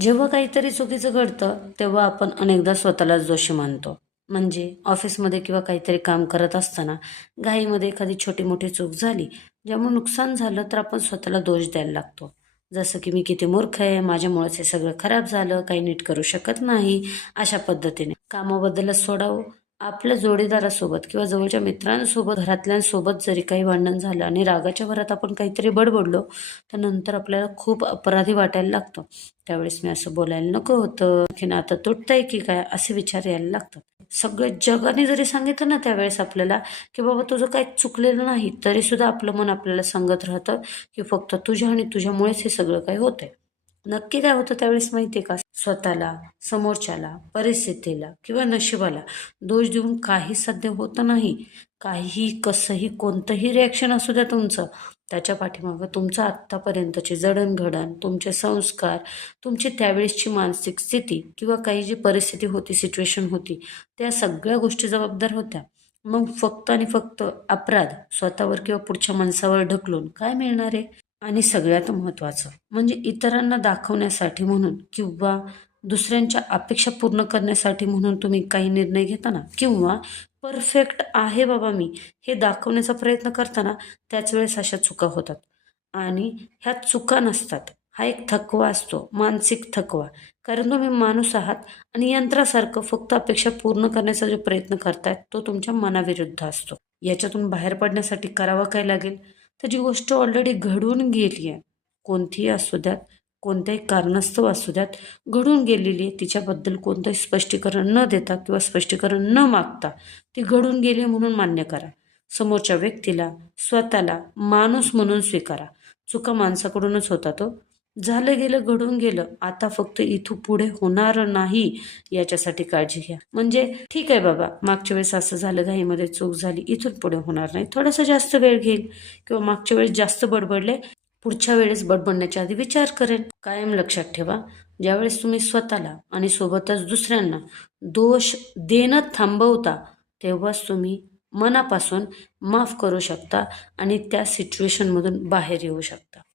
जेव्हा काहीतरी चुकीचं घडतं तेव्हा आपण अनेकदा स्वतःलाच दोषी मानतो. म्हणजे ऑफिसमध्ये किंवा काहीतरी काम करत असताना घाईमध्ये एखादी छोटी मोठी चूक झाली, ज्यामुळे नुकसान झालं तर आपण स्वतःला दोष द्यायला लागतो. जसं की मी किती मूर्ख आहे, माझ्यामुळेच हे सगळं खराब झालं, काही नीट करू शकत नाही, अशा पद्धतीने. कामाबद्दलच सोडावं, आपल्या जोडीदारासोबत किंवा जवळच्या मित्रांसोबत, घरातल्यांसोबत जरी काही भांडण झालं आणि रागाच्या भरात आपण काहीतरी बडबडलो, तर नंतर आपल्याला खूप अपराधी वाटायला लागतं. त्यावेळेस मी असं बोलायला नको होतं, आणखीन आता तुटतंय की काय, असे विचार यायला लागतात. सगळ्या जगाने जरी सांगितलं ना त्यावेळेस आपल्याला, की बाबा तुझं काही चुकलेलं नाही, तरी सुद्धा आपलं मन आपल्याला सांगत राहतं, की फक्त तुझ्या आणि तुझ्यामुळेच हे सगळं काही होतंय. नक्की काय होतं त्यावेळेस माहितीये का? स्वतःला, समोरच्याला, परिस्थितीला किंवा नशिबाला दोष देऊन काही साध्य होत नाही. काहीही, कसंही, कोणतंही रिॲक्शन असू द्या तुमचं, त्याच्या पाठीमागं तुमचं आत्तापर्यंतची जडणघडण, तुमचे संस्कार, तुमची त्यावेळेसची मानसिक स्थिती किंवा काही जी परिस्थिती होती, सिच्युएशन होती, त्या सगळ्या गोष्टी जबाबदार होत्या. मग फक्त आणि फक्त अपराध स्वतःवर किंवा पुढच्या माणसावर ढकलून काय मिळणार आहे? आणि सगळ्यात महत्त्वाचं म्हणजे इतरांना दाखवण्यासाठी म्हणून किंवा दुसऱ्यांच्या अपेक्षा पूर्ण करण्यासाठी म्हणून तुम्ही काही निर्णय घेताना किंवा परफेक्ट आहे बाबा मी, हे दाखवण्याचा प्रयत्न करताना त्याच वेळेस अशा चुका होतात. आणि ह्या चुका नसतात. हा एक थकवा असतो, मानसिक थकवा. कारण तुम्ही माणूस आहात आणि यंत्रासारखं फक्त अपेक्षा पूर्ण करण्याचा जो प्रयत्न करतायत तो तुमच्या मनाविरुद्ध असतो. याच्यातून बाहेर पडण्यासाठी करावं काय लागेल? तर जी गोष्ट ऑलरेडी घडून गेली आहे, कोणतीही असू द्यात, कोणत्याही कारणास्तव असू द्यात, घडून गेलेली आहे, तिच्याबद्दल कोणतंही स्पष्टीकरण न देता किंवा स्पष्टीकरण न मागता ती घडून गेली म्हणून मान्य करा. समोरच्या व्यक्तीला, स्वतःला माणूस म्हणून स्वीकारा. चुका माणसाकडूनच होतात हो. झालं गेलं, घडून गेलं. आता फक्त इथून पुढे होणार नाही याच्यासाठी काळजी घ्या. म्हणजे ठीक आहे बाबा, मागच्या वेळेस असं झालं, घाईमध्ये चूक झाली, इथून पुढे होणार नाही. थोडासा जास्त वेळ घेईल किंवा मागच्या वेळेस जास्त बडबडले, पुढच्या वेळेस बडबडण्याच्या आधी विचार करेन. कायम लक्षात ठेवा, ज्यावेळेस तुम्ही स्वतःला आणि सोबतच दुसऱ्यांना दोष देणं थांबवता, तेव्हाच तुम्ही मनापासून माफ करू शकता आणि त्या सिच्युएशनमधून बाहेर येऊ शकता.